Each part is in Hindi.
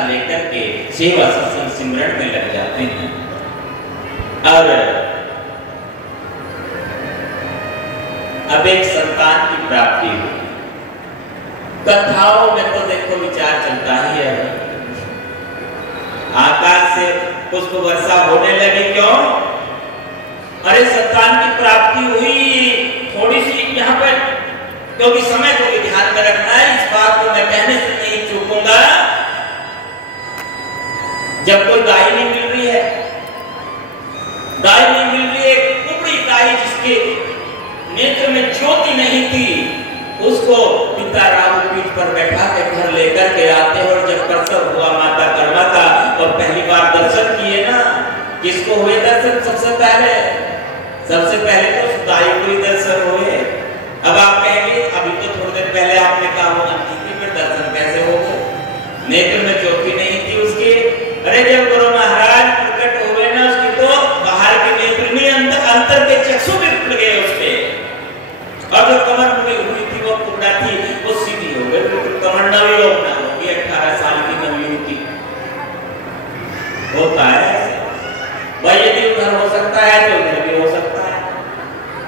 दीक्षा लेकर के सेवा सत्संग सिमरन में लग जाते हैं। और अब एक संतान की प्राप्ति हुई। कथाओं में तो देखो विचार चलता ही है, आकाश से पुष्प वर्षा होने लगी, क्यों? अरे संतान की प्राप्ति हुई। थोड़ी सी यहाँ पर, क्योंकि समय को भी ध्यान में रखना है, इस बात को मैं कहने से नहीं चूकूंगा। जब कोई गाय नहीं मिल रही है, गाय नहीं मिल रही है, कुबड़ी गाय जिसके नेत्र में ज्योति नहीं थी, उसको पिता राम पीठ पर बैठा के घर लेकर के आते। और जब प्रसव हुआ माता कर्मा का और पहली बार दर्शन किए ना, किसको हुए दर्शन? सबसे पहले तो गाय को ही दर्शन हुए। अब आप कहेंगे अभी तो थोड़ी देर पहले आपने कहा वो अंधी, फिर दर्शन कैसे हो गए? नेत्र में ज्योति नहीं थी उसके। अरे जब गुरु महाराज प्रकट हुए ना, उसकी तो बाहर के नेत्र में अंतर के चक्षु भी खुल गए उसके। और जो कमर मुड़ी हुई थी वो कुंडा थी, वो सीधी हो गई। कमर नवी ना होगी, 18 साल की नवी होती होता है भाई। यदि उधर हो सकता है तो उधर भी हो सकता है,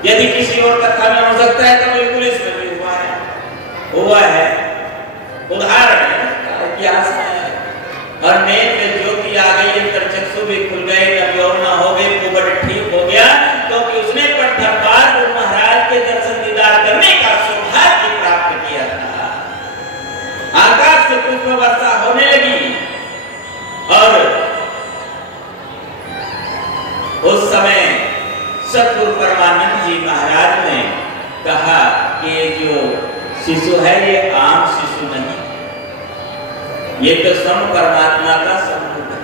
यदि किसी और कथा में हो सकता है तो बिल्कुल इसमें भी हुआ है। उदाहरण है, इतिहास है। और नेत्र ज्योति आ गई, अंतरचक्षु भी खुल गए, नवयौवना हो गई, कुबड़ ठीक हो गया, क्योंकि उसने पट्टपार गुरु महाराज के दर्शन दीदार करने का सौभाग्य प्राप्त किया था। आकाश से पुष्प वर्षा होने लगी। और उस समय सतगुरु परमानंद जी महाराज ने कहा कि ये जो शिशु है ये आम शिशु नहीं, ये तो स्वयं परमात्मा का स्वरूप है।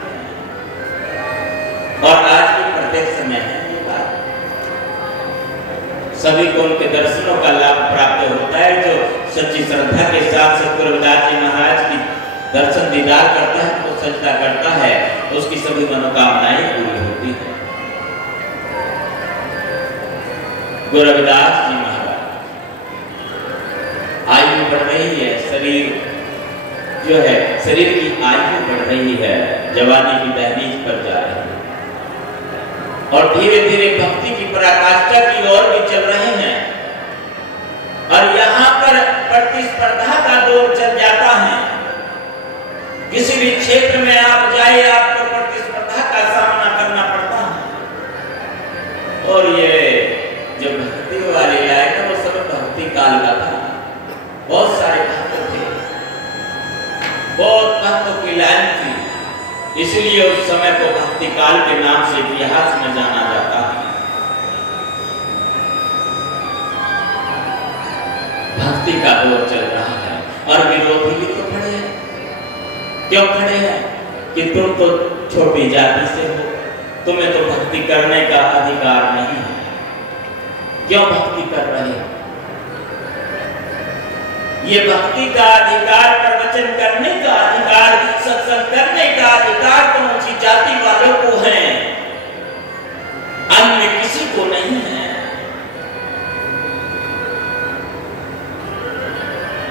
और आज भी प्रत्यक्ष में है ये बात। सभी को उनके दर्शनों का लाभ प्राप्त होता है। जो सच्ची श्रद्धा के साथ सतगुरु रविदास जी महाराज की दर्शन दीदार करता है, तो सजदा करता है, उसकी सभी मनोकामनाएं पूरी होती है। गुरु रविदास जी महाराज, आयु बढ़ रही है, शरीर जो है, शरीर की आयु बढ़ रही है, जवानी की दहलीज पर जा रही है, और धीरे धीरे भक्ति की पराकाष्ठा की ओर भी चल रहे हैं। और यहाँ पर प्रतिस्पर्धा का दौर चल जाता है। किसी भी क्षेत्र में आप जाए, आपको प्रतिस्पर्धा का सामना करना पड़ता है। और ये जो भक्ति वाली लाइन है, वो सब भक्ति काल का था। बहुत सारे भक्त थे, बहुत भक्तों की लाइन थी, इसलिए उस समय को भक्ति काल के नाम से इतिहास में जाना जाता है। भक्ति का दौर चल रहा है और विरोधी भी तो खड़े हैं। क्यों खड़े हैं? कि तुम तो छोटी जाति से हो, तुम्हें तो भक्ति करने का अधिकार नहीं है। क्यों भक्ति कर रहे हो? ये भक्ति का अधिकार, प्रवचन करने का अधिकार, सत्संग करने का अधिकार तो ऊंची जाति वालों को है, अन्य किसी को नहीं है।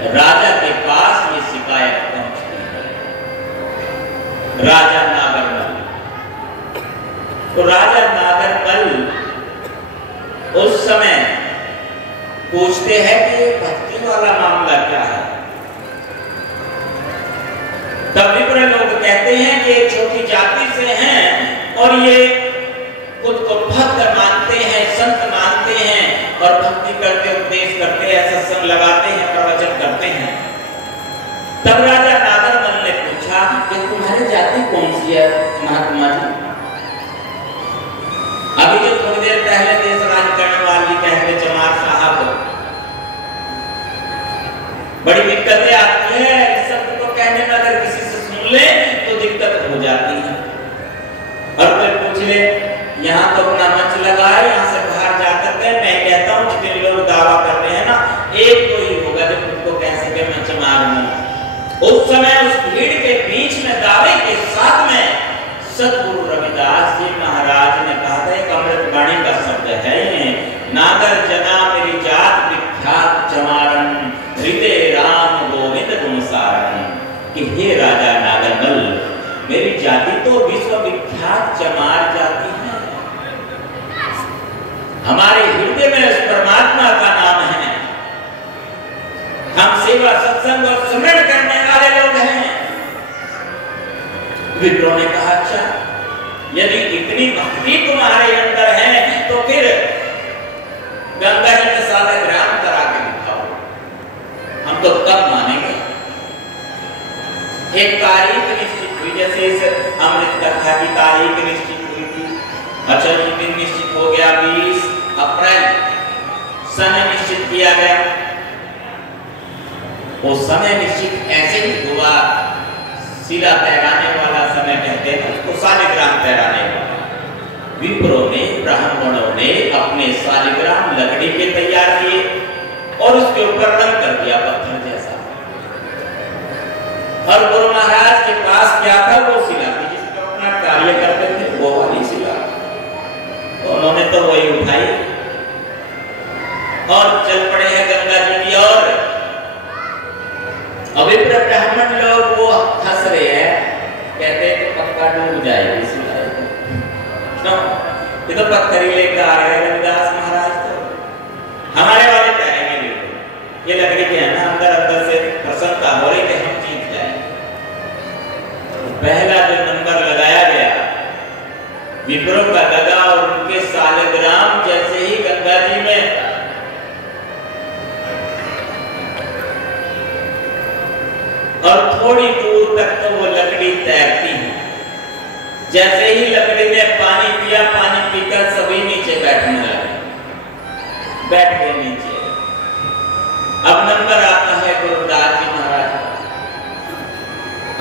राजा के पास ये शिकायत पहुंचती है, राजा नागरमल। तो राजा नागरमल उस समय पूछते हैं कि भक्ति वाला मामला क्या है। तब विप्र लोग कहते हैं कि छोटी जाति से हैं और ये खुद को भक्त मानते हैं, संत मानते हैं और भक्ति करके उपदेश करते हैं, सत्संग लगाते हैं, प्रवचन करते हैं। तब राजा नागरमल ने पूछा कि तुम्हारी जाति कौन सी है महात्मा जी? अभी जो थोड़ी देर पहले देश राज करने वाली कहते चमार साहब, बड़ी दिक्कतें आती है इस शब्द को कहने में। अगर किसी से सुन ले तो दिक्कत हो जाती है। और फिर पूछ ले, यहाँ तो अपना मंच लगा है, यहाँ से बाहर जाकर के मैं कहता हूँ जितने लोग दावा कर रहे हैं ना, एक तो ही होगा जो खुद को कह सके मैं चमार हूँ। उस समय उस भीड़ के बीच में दावे के साथ में सतगुरु रविदास जी महाराज ने कहा था, एक अमृत वाणी का शब्द है ये, नागर जना मेरी जात विख्यात चमारन, हृदय राम गोविंद गुण सारन। कि हे राजा नागरमल, वो विश्वविख्यात चमार जाती है। हमारे हृदय में उस परमात्मा का नाम है। हम सेवा सत्संग और स्मरण करने वाले लोग हैं। विप्रों ने कहा, अच्छा यदि इतनी भक्ति तुम्हारे अंदर है तो फिर गंगा जी के साथ ग्राम करा के दिखाओ, हम तो तब मानेंगे। एक तारीख निश्चित हुई, जैसे इस अमृत कथा की तारीख निश्चित हुई थी। अच्छा जी, दिन निश्चित हो गया 20 अप्रैल, समय निश्चित किया गया। वो समय निश्चित ऐसे ही हुआ, शिला तैराने वाला समय कहते हैं उसको, शालिग्राम तैराने वाला। विप्रों ने, ब्राह्मणों ने अपने शालिग्राम लकड़ी के तैयार किए और उसके ऊपर रंग कर दिया पत्थर जैसा। और गुरु महाराज के पास क्या था? वो शिला थी जिसमें अपना कार्य करते थे, वो वाली शिला। तो उन्होंने तो वही उठाई और चल पड़े हैं गंगा जी की ओर। अविप्र ब्राह्मण लोग वो हंस रहे हैं, कहते हैं कि पक्का डूब जाएगी शिला। ये तो पत्थर ही लेकर आ रहे हैं रविदास महाराज, तो हमारे वाले कहेंगे बिल्कुल ये लकड़ी के है ना, अंदर अंदर से प्रसन्नता हो रही कि हम जीत जाए। पहला जो नंबर लगाया गया विप्रों का लगा और उनके शालिग्राम जैसे ही गंगा जी में और थोड़ी दूर तक तो वो लकड़ी तैरती है। जैसे ही लकड़ी ने पानी पिया, पानी पीकर सभी नीचे बैठने लगे, बैठ गए नीचे। अब नंबर आता है गुरुदास जी महाराज,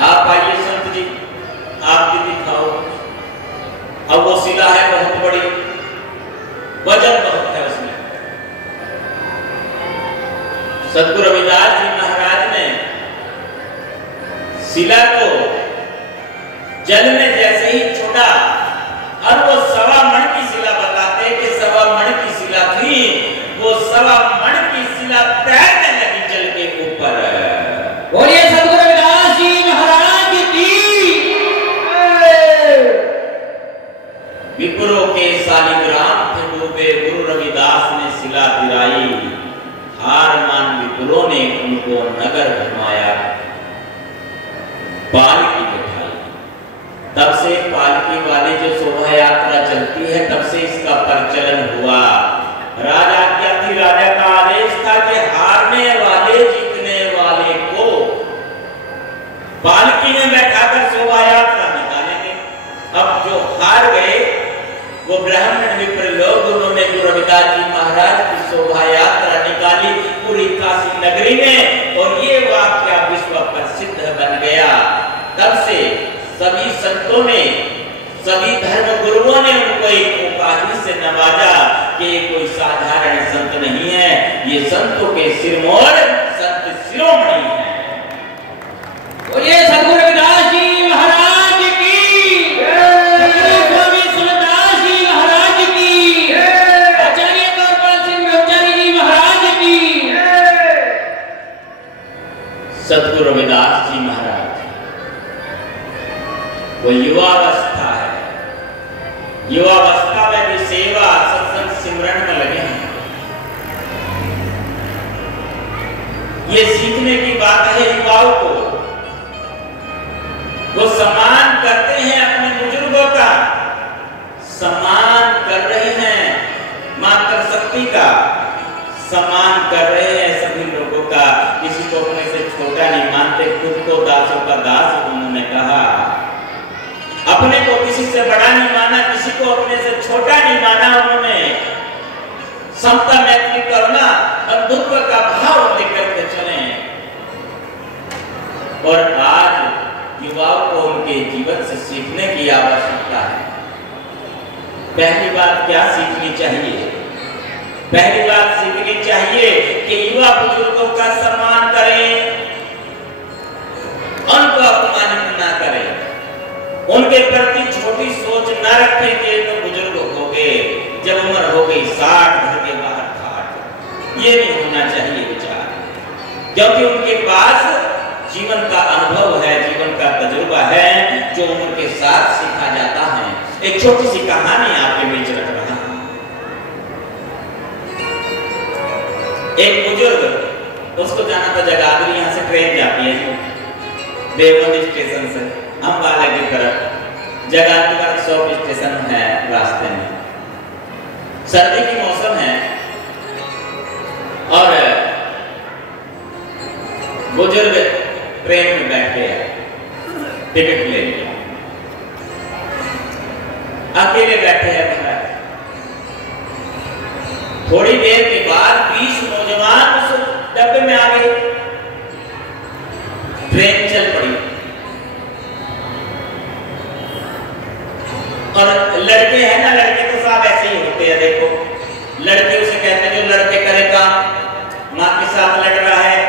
आप आइए संत जी, आप भी दिखाओ। अब वो शिला है बहुत बड़ी, वजन बहुत है उसमें। सद्गुरु रविदास जी महाराज ने शिला को जल में जैसे ही छोड़ा, और वो 1.25 मण की शिला, बताते कि 1.25 मण की शिला थी, वो 1.25 मण की शिला तैरने लगी जल के ऊपर। बोलिए सद्गुरु रविदास जी महाराज की। विप्रों के शालिग्राम थे डूबे, गुरु रविदास ने शिला गिराई। हार मान विप्रों ने उनको नगर घुमाया, पालकी बिठाई। तब से पालकी वाली जो शोभा यात्रा चलती है, तब से इसका प्रचलन हुआ। राजा क्या थी? राजा का आदेश था कि हारने वाले जीतने वाले को पालकी में बैठाकर शोभा यात्रा निकालेंगे। अब जो हार गए वो ब्राह्मण विप्र लोग, उन्होंने गुरु रविदास जी महाराज की शोभा यात्रा निकाली पूरी काशी नगरी में, और ये वाक्य विश्व प्रसिद्ध बन गया। तब से सभी संतों ने, सभी धर्म गुरुओं ने उनको एक उपाधि से नवाजा कि ये कोई साधारण संत नहीं है, ये संतों के सिरमौर संत शिरोमणि है। बोलिए सद्गुरु रविदास जी महाराज की, स्वामी सुरदास जी महाराज की, आचार्य गौरपाल सिंह ब्रह्मचारी जी महाराज की। सद्गुरु रविदास जी महाराज वो युवावस्था है, युवावस्था में भी सेवा सत्संग सिमरन में लगे हैं। ये सीखने की बात है युवाओं को। वो सम्मान करते हैं अपने बुजुर्गों का, सम्मान कर रहे हैं मातृशक्ति का, सम्मान कर रहे हैं सभी लोगों का। किसी को अपने से छोटा नहीं मानते, खुद को दासों का दास उन्होंने कहा। अपने को किसी से बड़ा नहीं माना, किसी को अपने से छोटा नहीं माना उन्होंने। समता, मैत्री, करुणा, बंधुत्व का भाव लेकर के चले। और आज युवाओं को उनके जीवन से सीखने की आवश्यकता है। पहली बात क्या सीखनी चाहिए? पहली बात सीखनी चाहिए कि युवा बुजुर्गों का सम्मान करें, उनको अपमानित ना करें, उनके प्रति छोटी सोच न रखें कि तो बुजुर्ग हो गए, जब उम्र हो गई 60 घर के बाहर खाट। ये नहीं होना चाहिए विचार, क्योंकि उनके पास जीवन का अनुभव है, जीवन का तजुर्बा है, जो उम्र के साथ संस्कार सीखा जाता है। एक छोटी सी कहानी आपके बीच रख रहा हूं। एक बुजुर्ग, उसको जाना था जगाधरी, यहाँ से ट्रेन जाती है देवबंद स्टेशन से अम्बाला की तरफ। जगाधरी का 100 स्टेशन है रास्ते में। सर्दी की मौसम है और बुजुर्ग ट्रेन में बैठ गया, टिकट ले लिया, अकेले बैठे हैं महाराज। थोड़ी देर के बाद 20 नौजवान उस डब्बे में आ गए। ट्रेन चल पड़ी और लड़के हैं ना, लड़के तो सब ऐसे ही होते हैं। देखो लड़के उसे कहते हैं जो लड़के करे काम, माँ के साथ लड़ रहा है,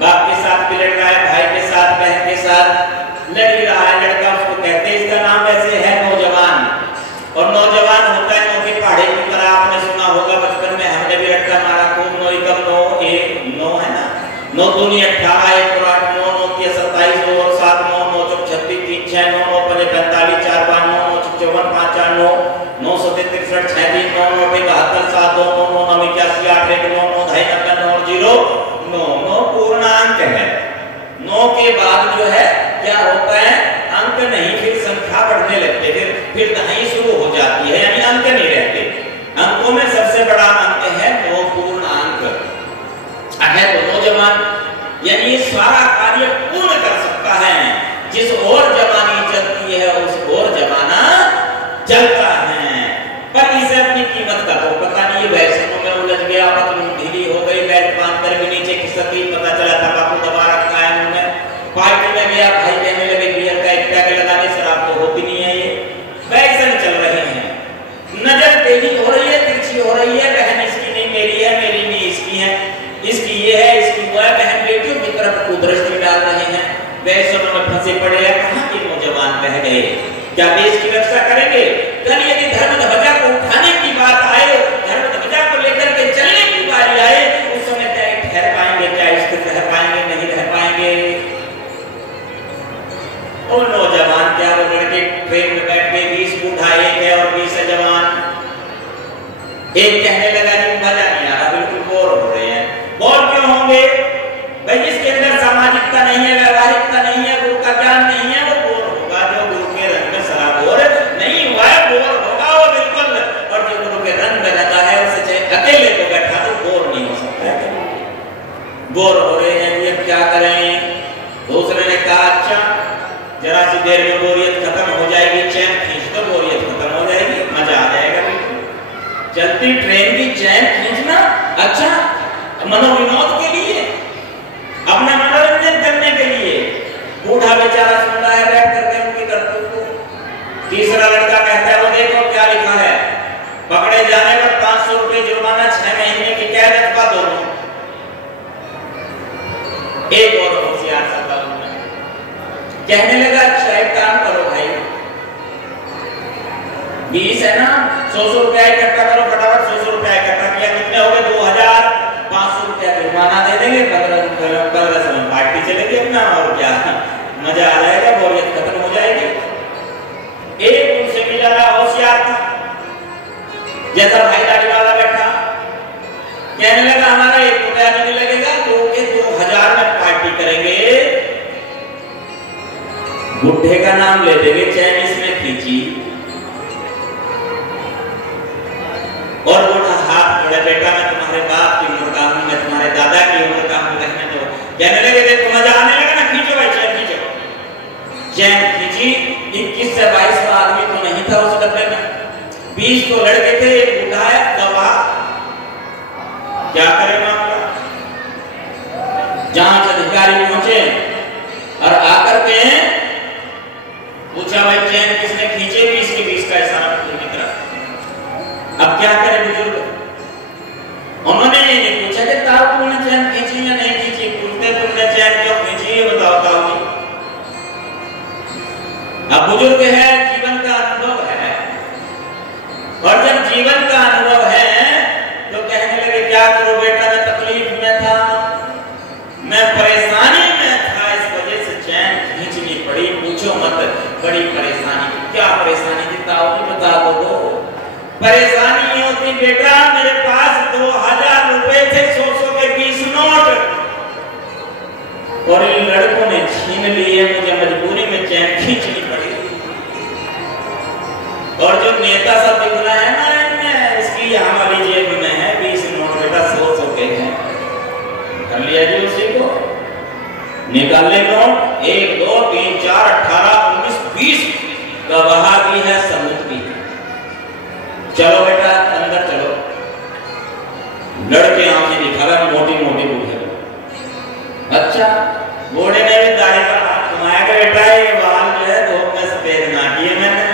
बाप के साथ भी लड़ रहा है, भाई के साथ, बहन के साथ लड़ ही रहा है लड़का, उसको कहते हैं। इसका नाम वैसे है नौजवान। और नौजवान होता है नौ के पहाड़े की तरह। आपने सुना होगा बचपन में, हमने भी रट्टा मारा खूब। नौ एकम नौ, एक नौ है ना, 9 दूनी 18, 1 और 8 9, 9 3 27, 2 और 7 9, 9 चौक 36, 3 6 9, 9 5 45, 4 5 9, 9 6 54, 5 4 9, 9 7 63, 6 3 9, 9 72, 7 2 9, 9 9 81, 8 1 9, 9 2 90, 9 0 9, 9 पूर्णांक है। 9 के बाद जो है क्या होता है, अंक नहीं, फिर संख्या बढ़ने लगते, फिर दहाई शुरू हो जाती है, यानी अंक नहीं रहते। अंकों में सबसे बड़ा अंक है 9 पूर्णांक है। तो नौजवान यानी ये सारा कार्य पूर्ण कर सकता है। जिस और जवानी चलती है उस और जमाना चलता है। पर इसे अपनी कीमत का तो पता नहीं, वैष्णव में उलझ गया, पतलून ढीली हो गई, बेल्ट बांधकर भी नीचे खिसक गई, पता चला था बापू दबा रखा है मुंह में। पार्टी में गया, भाई कहने लगे बियर का एक पैक लगा ले, शराब तो होती नहीं है। ये वैसन चल रहे हैं, नजर टेढ़ी हो रही है, तिरछी हो रही है। बहन इसकी नहीं मेरी है, मेरी नहीं इसकी है, इसकी ये है, इसकी वो है। बहन बेटियों की तरफ कुदृष्टि डाल रहे हैं, वैसन में फंसे पड़े हैं। कहाँ के नौजवान रह गए, क्या देश की रक्षा करेंगे? कल यदि धर्म ध्वजा को उठाने की बात आए, धर्म ध्वजा को लेकर के चलने की बारी आए, उस समय क्या ठहर पाएंगे, क्या स्थिर रह पाएंगे, नहीं रह पाएंगे। और नौजवान क्या, वो लड़के ट्रेन में बैठ गए, 20 बूढ़ा एक है और 20 है जवान। एक कहने लगा कि मजा नहीं आ रहा, बिल्कुल बोर हो रहे हैं। बोर क्यों होंगे भाई? जिसके अंदर सामाजिकता नहीं है, व्यवहारिकता नहीं है, गुरु का ज्ञान नहीं है, वो बोर होगा। जो गुरु के रंग में सराबोर नहीं हुआ है, बोर होगा वो बिल्कुल। और जो गुरु के रंग में रहता है, उसे चाहे अकेले को बैठा तो बोर नहीं हो सकता है। बोर हो रहे हैं जी, अब क्या करें? दूसरे ने कहा अच्छा जरा सी देर में बोरियत खत्म हो जाएगी, चैन खींच दो, बोरियत खत्म हो जाएगी, मजा आ जाएगा। चलती ट्रेन की चैन खींचना अच्छा, मनोविनोद के लिए, अपना मनोरंजन करने के लिए। बूढ़ा बेचारा सुन रहा है बैठ करके उनकी करतूत को। तीसरा लड़का कहता है वो देखो क्या लिखा है, पकड़े जाने पर 500 रुपए जुर्माना, 6 महीने की कैद अथवा दोनों। एक और होशियार सा कहने लगा अच्छा एक काम करो भाई, 20 है ना, 100 रुपया इकट्ठा करो फटाफट। 100 रुपया इकट्ठा किया, कितने हो गए? 2500 रुपया जुर्माना दे देंगे, 15 समय पार्टी चलेगी अपना, और क्या मजा आ जाएगा, बोरियत खत्म हो जाएगी। एक उनसे भी ज्यादा होशियार था, जैसा भाई दाढ़ी वाला बैठा, कहने लगा हमारा 1 रुपया नहीं लगेगा, 2000 में पार्टी करेंगे। बुढ़े का नाम ले देंगे, चैन इसमें खींची और बूढ़ा हाथ जोड़े, बेटा मैं तुम्हारे बाप की उम्र का हूं, मैं तुम्हारे दादा की उम्र का हूं, रहने दो। कहने लगे देखो मजा आने लगा ना, खींचो भाई चैन खींचो। चैन खींची, 21 से 22 का आदमी तो नहीं था उस डब्बे में, 20 तो लड़के थे, एक बूढ़ा है गवाह। क्या करें मामला? जांच अधिकारी पहुंचे और आकर के पूछा भाई चैन किसने खींचे? 20 के 20 का इशारा निकला। अब क्या करें बुजुर्ग? उन्होंने ये पूछा कि ताऊ तुमने चैन खींची या नहीं खींची? पूछते तुमने चैन क्यों खींची ये बताओ ताऊ जी। अब बुजुर्ग है, जीवन का अनुभव है, और जब जीवन का अनुभव है तो कहने लगे क्या करो बेटा, मैं तकलीफ में था, मैं परेशानी में था, इस वजह से चैन खींचनी पड़ी। पूछो मत बड़ी परेशानी। क्या परेशानी थी ताऊ जी बता दो। परेशानी ये होती बेटा, मेरे पास 2000 रुपए थे 100 के 20 नोट, और इन लड़कों ने छीन लिए। मुझे मजबूरी में चैन खींचनी पड़ी। और जो नेता सब दिख रहा है ना इनमें, इसकी हमारी जेब में है 20 नोट बेटा 100 के हैं। कर लिया जी उसी को, निकाले नोट 1 2 3 4 18 19 20 गवाह भी है, सबूत भी है। चलो बेटा अंदर चलो। लड़के आंखें दिखा रहा, मोटी मोटी बूढ़े। अच्छा, बूढ़े ने भी दाढ़ी पर हाथ घुमाया कि बेटा ये बाल जो है धूप में सफेद ना किए मैंने।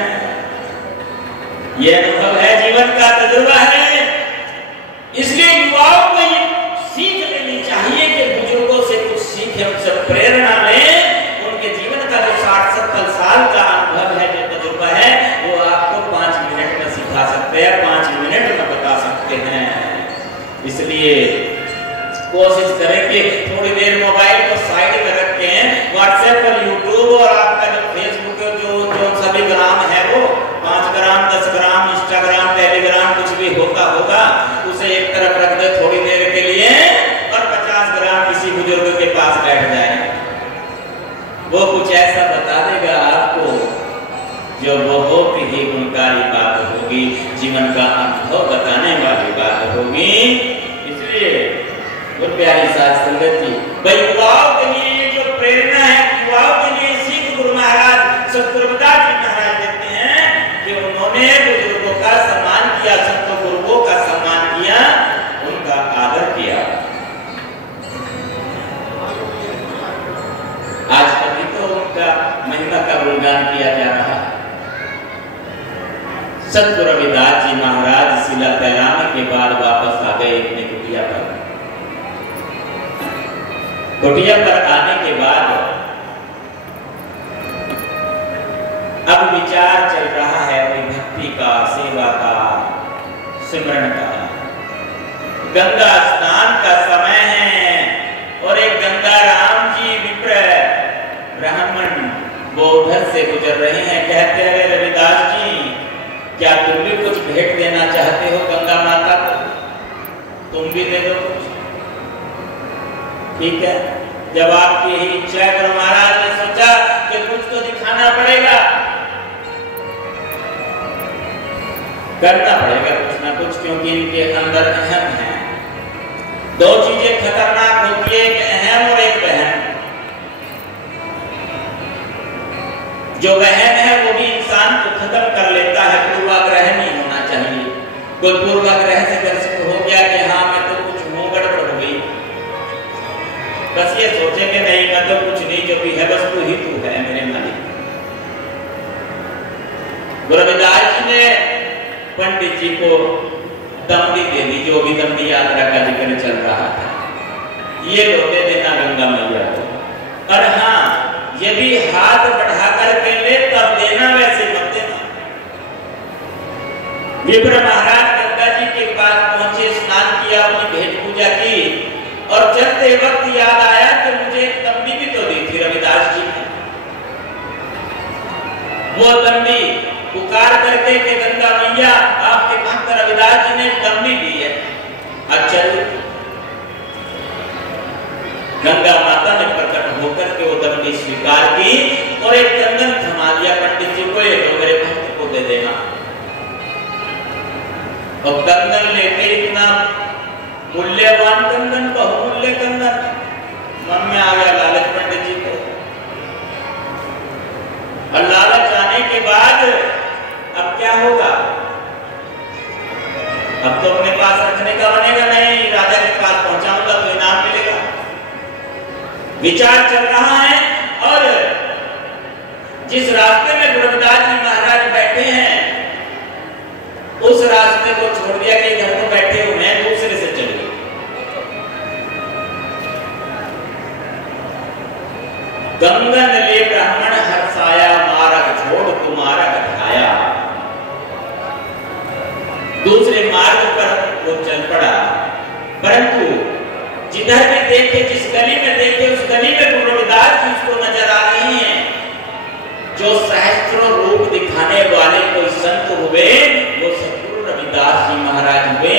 ये अनुभव है, जीवन का तजुर्बा है। इसलिए युवाओं को ये सीख लेनी चाहिए कि बुजुर्गों से कुछ सीखें, उनसे प्रेरणा लें। उनके जीवन का जो 60-70 साल का अनुभव है, जो तजुर्बा है, वो आपको 5 मिनट में सिखा सकते हैं, 5 मिनट में बता सकते हैं। इसलिए कोशिश करें कि थोड़ी देर मोबाइल को साइड में रखें। व्हाट्सएप पर यूट्यूब और आपका जो फेसबुक जो सभी ग्राम है वो 5 ग्राम 10 ग्राम इंस्टाग्राम टेलीग्राम कुछ भी होगा उसे एक तरफ रख दे थोड़ी देर के लिए, और 50 ग्राम किसी बुजुर्ग के पास बैठ जाए। वो कुछ ऐसा बता देगा आपको जो बहुत ही गुणकारी बात होगी, जीवन का अनुभव बताने वाली बात होगी। इसलिए वो प्यारी साथ संगत जी, भाई युवाओं के लिए ये जो प्रेरणा है, युवाओं के लिए सीख गुरु महाराज सतगुरु रविदास जी महाराज देते हैं कि उन्होंने बुजुर्गों का सम्मान किया, संत गुरुओं का सम्मान किया, उनका आदर किया। आज कभी तो उनका महिमा का गुणगान किया जा रहा है। सतगुरु रविदास जी महाराज शिला फैलाने के बाद वापस आ गए अपने कुटिया पर। कुटिया पर आने के बाद अब विचार चल रहा है कोई भक्ति का, सेवा का, सिमरन का। गंगा स्नान का समय है और एक गंगा राम जी विप्र ब्राह्मण वो उधर से गुजर रहे हैं। कहते हैं रविदास जी क्या तुम भी कुछ भेंट देना चाहते हो गंगा माता को? तुम भी दे दो कुछ। ठीक है, जब आपकी यही इच्छा है, गुरु महाराज ने सोचा कि कुछ तो दिखाना पड़ेगा, करना पड़ेगा कुछ ना कुछ, क्योंकि इनके अंदर अहम है। 2 चीजें खतरनाक होती है, एक अहम और एक वहम। जो वहम है वो भी इंसान को खत्म कर लेता है। पूर्वाग्रह नहीं होना चाहिए। कोई पूर्वाग्रह से ग्रसित हो गया कि हाँ मैं तो कुछ हूँ, गड़बड़ हो गई, बस ये सोचे कि नहीं मैं तो कुछ नहीं, जो भी है बस तू ही तू है मेरे मालिक। गुरु रविदास जी ने पंडित जी को दमड़ी दे दी, जो भी दमड़ी यात्रा का जिक्र चल रहा था, ये लो दे देना गंगा मैया को। और हाँ, यदि हाथ बढ़ा करके ले तब देना, वैसे मत देना। विप्र महाराज गंगा जी के पास पहुंचे, स्नान किया, अपनी भेंट पूजा की, और चलते वक्त याद आया कि मुझे एक तंबी भी तो दी थी रविदास जी ने। वो तंबी पुकार करके कि गंगा मैया आपके भक्त रविदास जी ने तंबी दी है। अच्छा जी, गंगा माता ने प्रकट होकर के वो तंबी स्वीकार की और एक कंगन थमा दिया पंडित जी को, ये मेरे भक्त को दे देना। और कंगन लेके इतना मूल्यवान कंगन, बहुमूल्य कंगन, मन में आ गया लालच पंडित जी को। और लालच आने के बाद अब क्या होगा? अब तो अपने पास रखने का बनेगा नहीं, राजा के पास पहुंचाऊंगा तो इनाम मिलेगा। विचार चल रहा है, और जिस रास्ते में गुरु रविदास जी महाराज बैठे हैं उस रास्ते को छोड़ दिया कि घर को बैठे हुए हैं, दूसरे से चलिए। गंगन ले ब्राह्मण हर्षाया, मार्ग छोड़ तुम्हारा धाया। दूसरे मार्ग पर वो चल पड़ा, परंतु जिधर भी देखे, जिस गली में देखे, उस गली में गुरु रविदास जी उसको नजर आ रही हैं, जो सहज रूप दिखाने वाले कोई संत हुए वो सतगुरु रविदास जी महाराज हुए।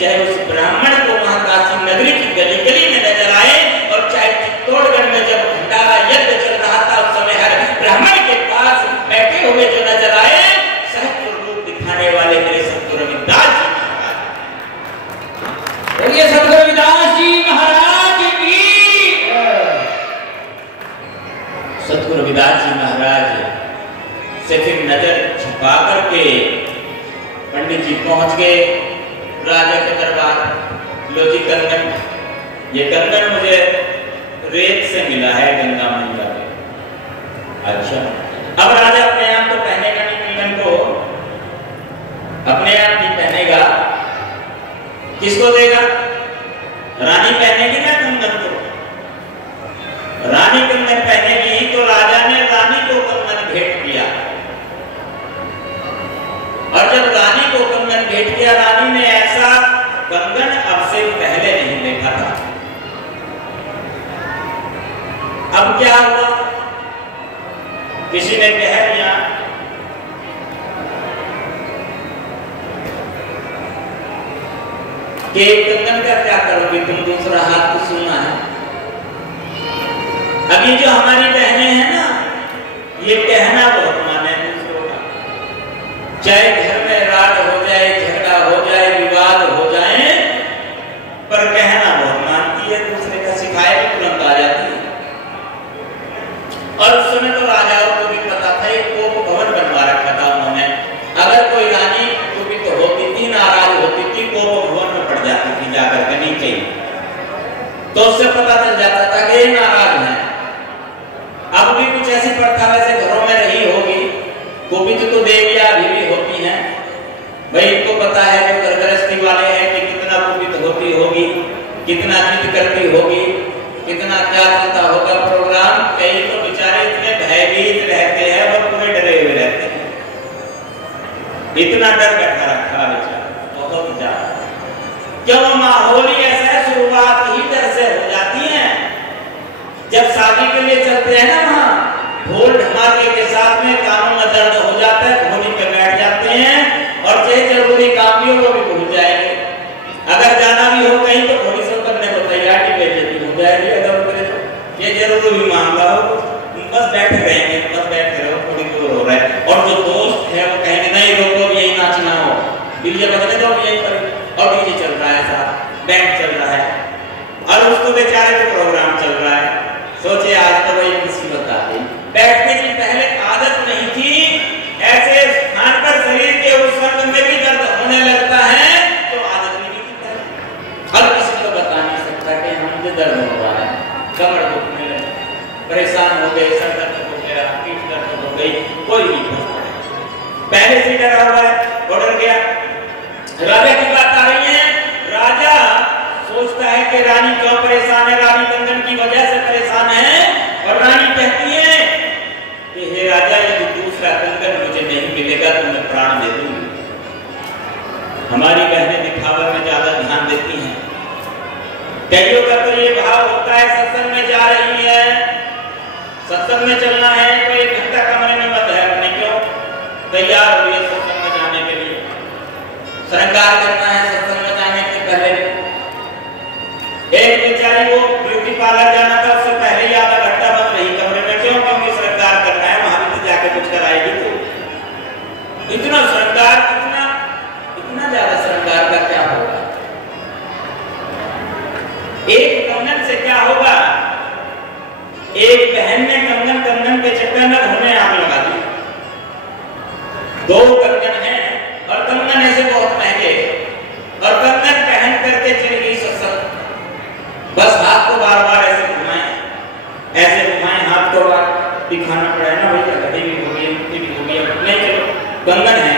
चाहे उस ब्राह्मण को वहां काशी नगरी की गली गली में नजर आए, और चाहे चित्तौड़गढ़ में जब भंडारा यज्ञ चल रहा था उस समय हर ब्राह्मण के पास बैठे हुए जो नजर आए, सहज रूप दिखाने वाले मेरे सतगुरु रविदास जी महाराज। बोलिए सतगुरु रविदास जी महाराज की। सतगुरु रविदास जी महाराज से फिर नजर छुपा करके पंडित जी पहुंच गए राजा के दरबार। लो जी कंगन, ये कंगन मुझे रेत से मिला है गंगा मैया के। अच्छा, अब राजा अपने आप को पहनेगा नहीं, कंगन को अपने आप नहीं पहनेगा, किसको देगा? रानी पहनेगी ना कंगन को। रानी कंगन पहनेगी तो राजा ने रानी को कंगन भेंट किया, और जब रानी को कंगन भेंट किया, रानी ने ऐसा कंगन अब से पहले नहीं देखा था। अब क्या हुआ? किसी ने कह दिया कि कंगन का क्या करोगे तुम, दूसरा हाथ तो सुनना है। अभी जो हमारी बहनें हैं ना, ये कहना बहुत माने दूसरों का, चाहे घर में राग हो जाए, झगड़ा हो जाए, विवाद हो जाए, पर कहना बहुत मानती है, दूसरे का सिखाए तो तुरंत आ जाती है। और उस समय तो राजाओं को भी पता था, एक कोप भवन बनवा रखा था उन्होंने। अगर कोई रानी कोई तो होती थी, नाराज होती थी, कोप भवन में पड़ जाती थी जाकर के नीचे, तो उससे पता चल जाता था कि ये नाराज है। अब भी कुछ ऐसी प्रथा वैसे घरों में रही होगी, कुपित तो देवियां अभी भी होती हैं। भाई इनको पता है जो गृहस्थी वाले हैं कि कितना कुपित होती होगी, कितना जिद करती होगी, कितना क्या चलता होगा प्रोग्राम। कई तो बेचारे इतने भयभीत रहते हैं, वो पूरे डरे हुए रहते हैं, इतना डर बैठा रखा बेचारा बहुत ज्यादा। क्यों? माहौल ही ऐसा है, शुरुआत ही डर से हो जाती है। जब शादी के लिए चलते हैं ना, वहां ढोल ढमाके के साथ में कानों में दर्द हो जाता है, घोड़ी पे बैठ जाते हैं, और चाहे जरूरी काम भी हो वो भी भूल जाएंगे। अगर जाना भी हो कहीं तो घोड़ी से उतरने को तैयारी बेइज्जती हो जाएगी। अगर उतरे तो ये जरूरी भी मामला हो, बस बैठ रहेंगे, बस बैठ रहे हो, थोड़ी दूर हो रहा है। और जो दोस्त है वो कहेंगे नहीं रोको, यही नाचना हो, डीजे बजने दो, यही करें, और डीजे चल रहा है, साथ बैंड चल रहा है, और उसको बेचारे को प्रोग्राम चल रहा है। सोचे आज तो वही मुसीबत आ गई। बैठने की पहले आदत नहीं थी, ऐसे स्थान पर शरीर के उस अंग में भी दर्द होने लगता है तो आदत नहीं थी। हर किसी को बता नहीं सकता कि मुझे दर्द हो रहा है, कमर दुखने लगी, परेशान हो गए, सर दर्द हो गया, पीठ दर्द हो गई, कोई नहीं पूछ पड़े। पहले से डरा हुआ है, डर गया। राजा की बात आ रही है। राजा सोचता है कि रानी क्यों परेशान है, रानी कंगन की वजह से परेशान है, और रानी कहती है कि हे राजा यदि दूसरा कंगन मुझे नहीं मिलेगा तो मैं प्राण दे दूंगी। हमारी बहनें दिखावे में ज्यादा ध्यान देती हैं। कईयों का तो ये भाव होता है सत्संग में जा रही है, सत्संग में चलना है तो 1 घंटा कमरे में मत है अपने, क्यों तैयार हुई है सत्संग में जाने के लिए, श्रृंगार करना है सत्संग में जाने के पहले। एक बेचारी वो ब्यूटी पार्लर जाना था, उससे पहले ही आधा घंटा बंद रही कमरे में, क्यों? क्योंकि श्रृंगार करना है, वहां भी तो जाके कुछ कराएगी। तो इतना श्रृंगार, इतना ज्यादा श्रृंगार का क्या होगा? एक कंगन से क्या होगा? एक बहन ने कंगन के चक्कर में घर में आग लगा दी। 2 कंगन हैं, और कंगन ऐसे बहुत महंगे, और कंगन पहन करके चली गई सत्संग। बस हाथ को बार बार ऐसे घुमाएं, हाथ को बार दिखाना पड़ा है ना भैया, घड़ी भी हो गई, मुट्ठी भी हो गई, नहीं चलो कंगन है,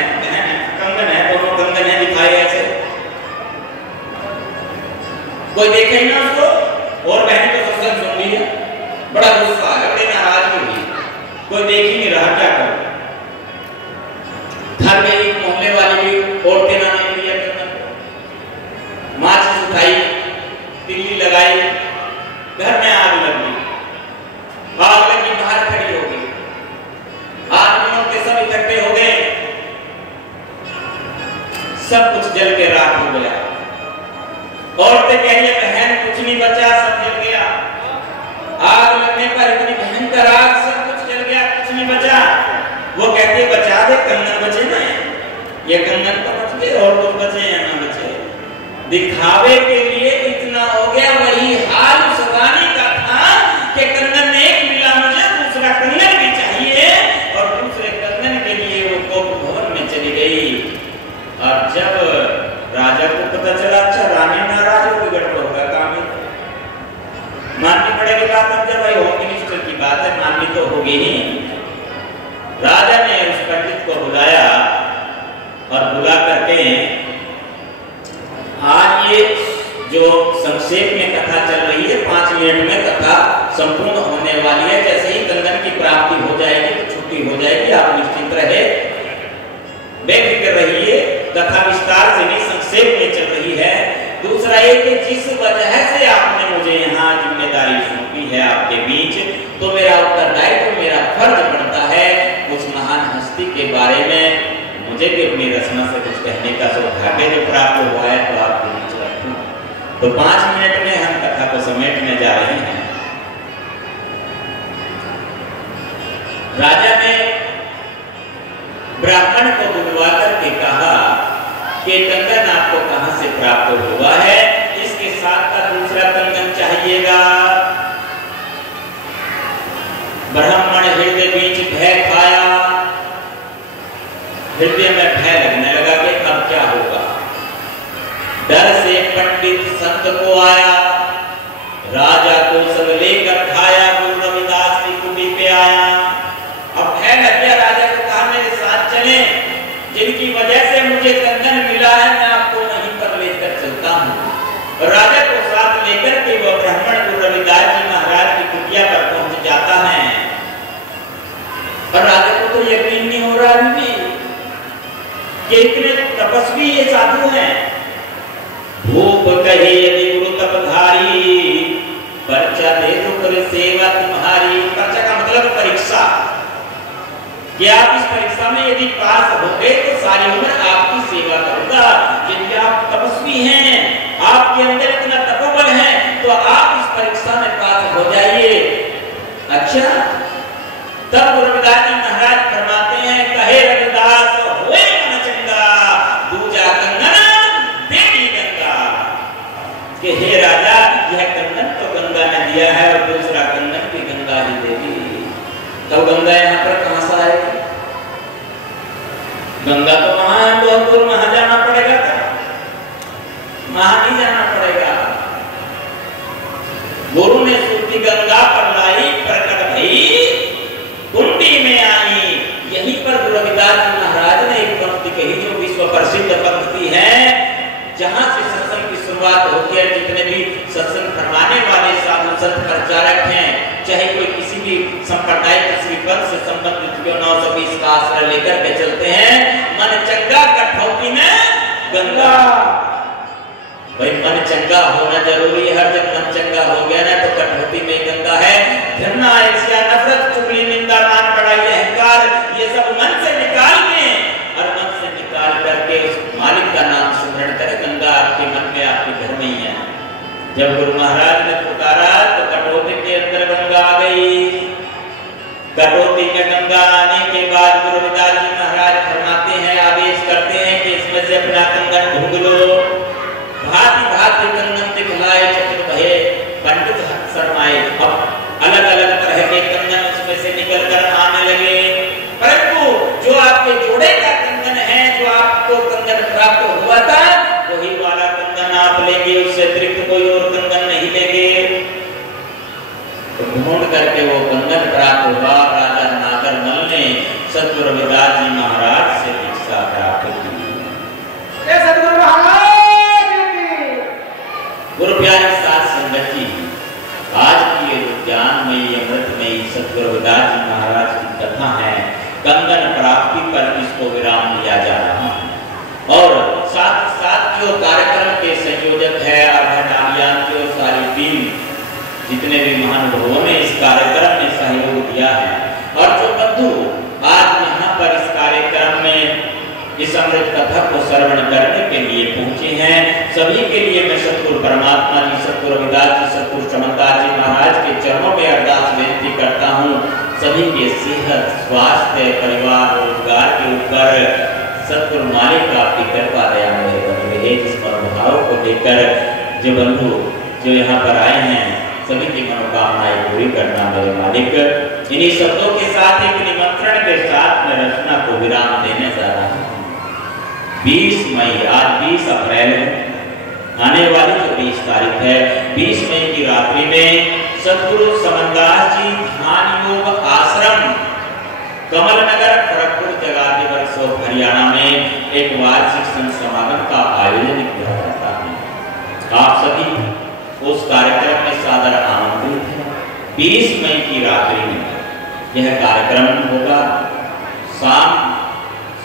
कंगन है, दोनों कंगन है, दिखाए ऐसे, कोई देखे ही ना उसको। और बहन तो सत्संग सुन रही है, बड़ा गुस्सा है, बड़े नाराज भी हुई, कोई देख ही नहीं रहा, क्या करो? घर में एक मोहल्ले वाली भी औरतें ना नहीं लिया कंगन, माचिस उठाई, तिल्ली लगाई, घर में आग लग गई, बाहर खड़ी हो गई। आदमियों के के सब इकट्ठे हो गए, सब कुछ जल के राख हो गया। औरतें कह रही है बहन कुछ नहीं बचा, सब जल गया। आग लगने पर इतनी भयंकर आग, सब कुछ जल गया, कुछ नहीं बचा। वो कहती है बचा दे, कंगन बचे ना, ये कंगन तो बच गए और कुछ बचे या ना बचे। दिखावे के लिए इतना हो गया। वही हाल उस रानी का था कि कंगन एक मिला मुझे, दूसरा कंगन भी चाहिए, और दूसरे कंगन के लिए वो गोप भवन में चली गई। और जब राजा को पता चला, अच्छा रानी नाराज हो, गड़बड़ होगा काम है, माननी पड़ेगी बात। अब जब भाई होम मिनिस्टर की बात है, माननी तो होगी ही। राजा ने उस पंडित को बुलाया और बुला करके आज ये जो संक्षेप में कथा चल रही है, 5 मिनट में कथा संपूर्ण होने वाली है। जैसे ही कंगन की प्राप्ति हो जाएगी तो छुट्टी हो जाएगी, आप निश्चिंत रहे, बेफिक्र रहिए। कथा विस्तार से नहीं, संक्षेप में चल रही है। दूसरा ये कि जिस वजह से आपने मुझे यहाँ जिम्मेदारी सौंपी है आपके बीच, तो मेरा उत्तरदायित्व, मेरा फर्ज बनता है उस महान हस्ती के बारे में मुझे भी अपनी रचना से कुछ कहने का सौभाग्य जो प्राप्त हुआ है, तो आपके बीच रखूं। तो 5 मिनट में हम कथा को समेटने जा रहे हैं। राजा ने ब्राह्मण को बुलवा करके कहा कि कंगन आपको कहां से प्राप्त हुआ है, इसके साथ का दूसरा कंगन चाहिएगा। ब्राह्मण हृदय बीच भय खाया, हृदय में भय लगने लगा कि अब क्या होगा। डर से पंडित संत को आया, राजा को सब लेकर खाया, गुरु रविदास की कुटी पे आया। अब भय लग गया, राजा को कहा मेरे साथ चले, जिनकी वजह से मुझे कंगन मिला है, मैं आपको वहीं पर लेकर चलता हूँ। राजा को साथ लेकर के वह ब्राह्मण गुरु रविदास जी महाराज की कुटिया पर पहुंच जाता है। और राजा को तो यकीन नहीं हो रहा भी कि इतने तपस्वी ये साधु हैं। भूप कहे यदि गुरु तपधारी, पर्चा दे दो कर सेवा तुम्हारी। पर्चा का मतलब परीक्षा, कि आप इस परीक्षा में यदि पास हो गए तो सारी उम्र आपकी सेवा करूंगा। यदि आप तपस्वी हैं, आपके अंदर इतना तपोबल है, तो आप इस परीक्षा में पास हो जाइए। अच्छा, तब रविदास जी महाराज फरमाते हैं, कहे रविदास होए मन चंगा, दूजा कंगन देवी गंगा। कि हे राजा, यह कंगन तो गंगा ने दिया है और दूसरा कंगन भी गंगा ही देगी। तो गंगा यहाँ पर कहां से आएगी? गंगा तो वहां है, बहुत दूर, वहां जाना पड़ेगा क्या? वहां नहीं जाना पड़ेगा। गुरु ने सूती गंगा पर लाई, प्रकट भई कुंडी में आई। यहीं पर गुरु रविदास जी महाराज ने एक पंक्ति कही जो विश्व प्रसिद्ध पंक्ति है, जहां से सत्संग की शुरुआत होती है। जितने भी सत्संग फरमाने वाले साधु संत प्रचारक हैं, चाहे कोई किसी भी संप्रदाय, किसी भी पंथ से संबंधित क्यों न, सभी इसका आश्रय लेकर के चलते हैं। मन चंगा कठौती में गंगा। भाई मन चंगा होना जरूरी है। जब मन चंगा हो गया ना, तो कठौती में गंगा है। घृणा, ईर्ष्या, नफरत, चुगली, निंदा, मान, बड़ाई, अहंकार, ये सब मन से निकाल के, और मन से निकाल करके उस मालिक का नाम स्मरण करें। गंगा आपके मन में, आपके घर में ही है। जब गुरु महाराज ने पुकारा तो कटौती के अंदर गंगा आ गई। कटौती में गंगा आने के बाद गुरु रविदास जी महाराज फरमाते हैं, आदेश करते हैं कि इसमें से अपना कंगन ढूंढ लो। भांति भांति कंगन दिखलाए, चतुर भये पंडित शर्माए। अब अलग अलग तरह के कंगन उसमें से निकल कर आने लगे, परंतु जो आपके जोड़े का कंगन है, जो आपको कंगन प्राप्त हुआ था, वही वाला कंगन आप लेंगे, उससे अतिरिक्त कोई और कंगन नहीं लेंगे। तो ढूंढ करके वो कंगन प्राप्त हुआ। राजा नागरमल ने सद्गुरु रविदास जी महाराज से दीक्षा प्राप्त की। सद्गुरु महाराज गुरु प्यारे साथ संगत जी, आज की ये ज्ञानमयी अमृतमयी सद्गुरु रविदास जी महाराज की कथा है। कंगन प्राप्ति पर इसको विराम दिया जा रहा है। और साथ साथ जो कार्यक्रम के संयोजक है, अभियान की और सारी टीम, जितने भी महानुभावों ने इस कार्यक्रम में सहयोग दिया है, और जो बंधु आज यहाँ पर इस अमृत कथा को श्रवण करने के लिए पहुंचे हैं। सभी के लिए मैं सतगुरु परमात्मा जी, सतगुरु रविदास जी, सतगुरु चमनदास जी महाराज के चरणों में अरदास विनती करता हूँ। सभी के सेहत, स्वास्थ्य, परिवार, रोजगार के ऊपर सतगुरु मालिक आपकी कृपा दया मेरे बनी रहे। जिस मनोभाव को लेकर जो बंधु जो यहाँ पर आए हैं, सभी की मनोकामनाएं पूरी करना मेरे मालिक। इन्हीं शब्दों के साथ एक निमंत्रण के साथ मैं रचना को विराम देने जा रहा हूँ। 20 मई, आज 20 अप्रैल है, आने वाली जो 20 तारीख है, 20 मई की रात्रि में सतगुरु समनदास जी ध्यान योग आश्रम कमल नगर खड़गपुर जगाते वर्कशॉप हरियाणा में एक वार्षिक संत समागम का आयोजन किया जाता है। आप सभी उस कार्यक्रम में सादर आमंत्रित हैं। 20 मई की रात्रि में यह कार्यक्रम होगा। शाम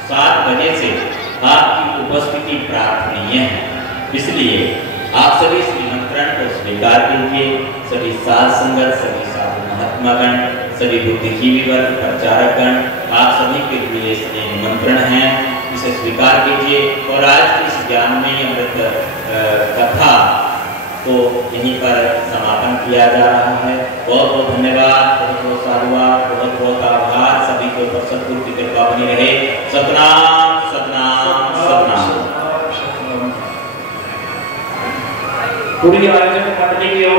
7 बजे से आपकी उपस्थिति प्रार्थनीय है, इसलिए आप सभी इस निमंत्रण को स्वीकार कीजिए। सभी साध संगत, सभी साधु महात्मागण, सभी बुद्धिजीवी वर्ग, प्रचारकगण, आप सभी के लिए इसमें निमंत्रण है, इसे स्वीकार कीजिए। और आज की इस ज्ञानमयी अमृत कथा को यहीं पर समापन किया जा रहा है। बहुत बहुत धन्यवाद, बहुत बहुत साधुवाद, बहुत बहुत आभार। सभी के ऊपर सतगुरु की कृपा बनी रहे। सतनाम सतनाम सतनाम। पूरी आयोजन मंडली की